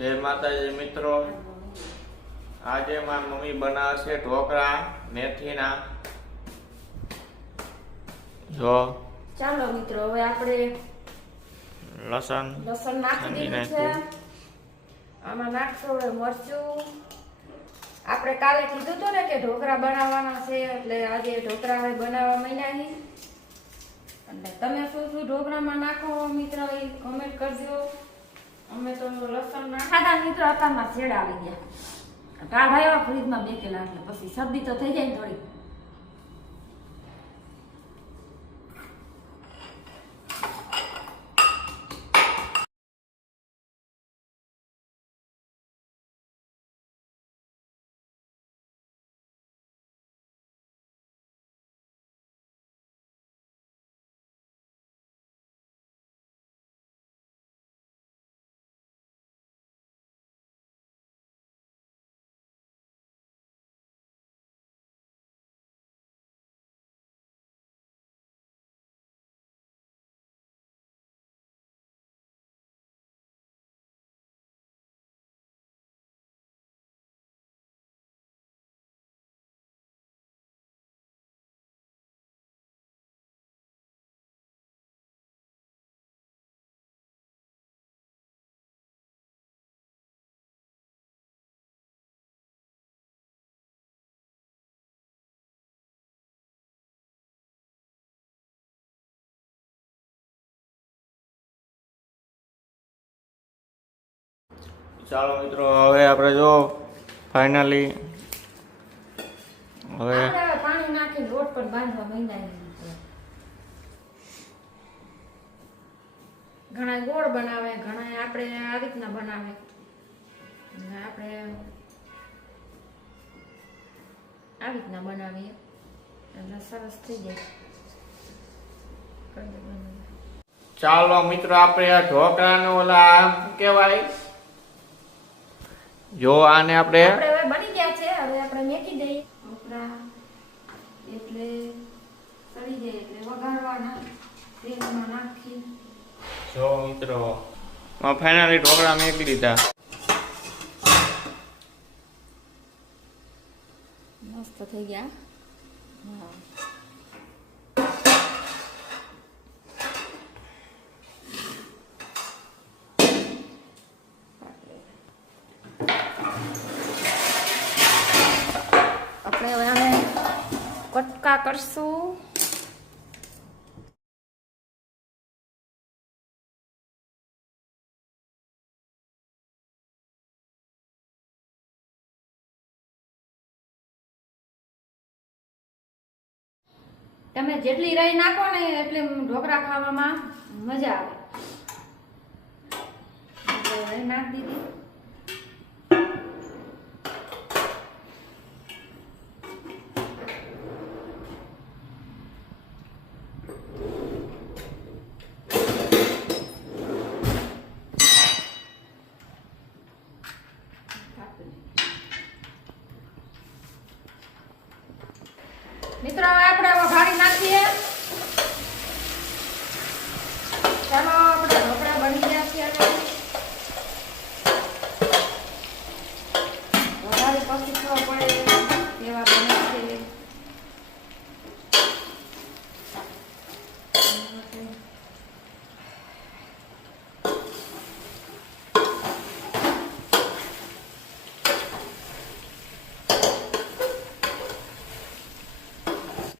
જય માતાજી મિત્રો, આજે મારી મમ્મી બનાવશે ઢોકળા મેથીના। જો ચાલો મિત્રો, હવે આપણે લસણ નાખી દીધું છે। આમાં નાખશો હવે મરચું। આપણે કાલે કીધું હતું ને કે ઢોકળા બનાવવાના છે, એટલે આજે ઢોકળા હવે બનાવવા માંડ્યા છીએ। એટલે તમે શું શું ઢોકળામાં નાખો મિત્રો એ કમેન્ટ કરજો। અમે તો લસણ નાખાતા મિત્રો અત્યારમાં છેડા આવી ગયા, ટાઢ આવ્યા ફ્રીજમાં બેકેલા, એટલે પછી શરદી તો થઈ જાય ને થોડી। ચાલો મિત્રો, હવે આપણે જો ફાઇનલી હવે પાણી નાખી લોટ પર બાંધવા માંડ્યા। ઘણા ગોળ બનાવે, ઘણા આપણે આ રીતના બનાવે, આપણે આ રીતના બનાવીએ એટલે સરસ થઈ જાય। ચાલો મિત્રો, આપણે આ ઢોકળાનું ઓલા શું કહેવાય, જો આને આપણે હવે બની ગયા છે, હવે આપણે મેકી દઈએ ઢોકળા, એટલે સડી જાય એટલે વઘારવાના તેલમાં નાખી। જો મિત્રો ફાઇનલી ઢોકળા મેકી દીધા, મસ્ત થઈ ગયા। હા, આપણે હવે આને કટકા કરશું। તમે જેટલી રાઈ નાખો ને એટલે ઢોકળા ખાવામાં મજા આવે। રાઈ નાખી દીધી, મિત્રો હવે આપણે વઘારી નાખીએ। ચાલો, આપણે ઢોકળા બની ગયા છે, વઘારી પછી ખબર પડે કેવા બને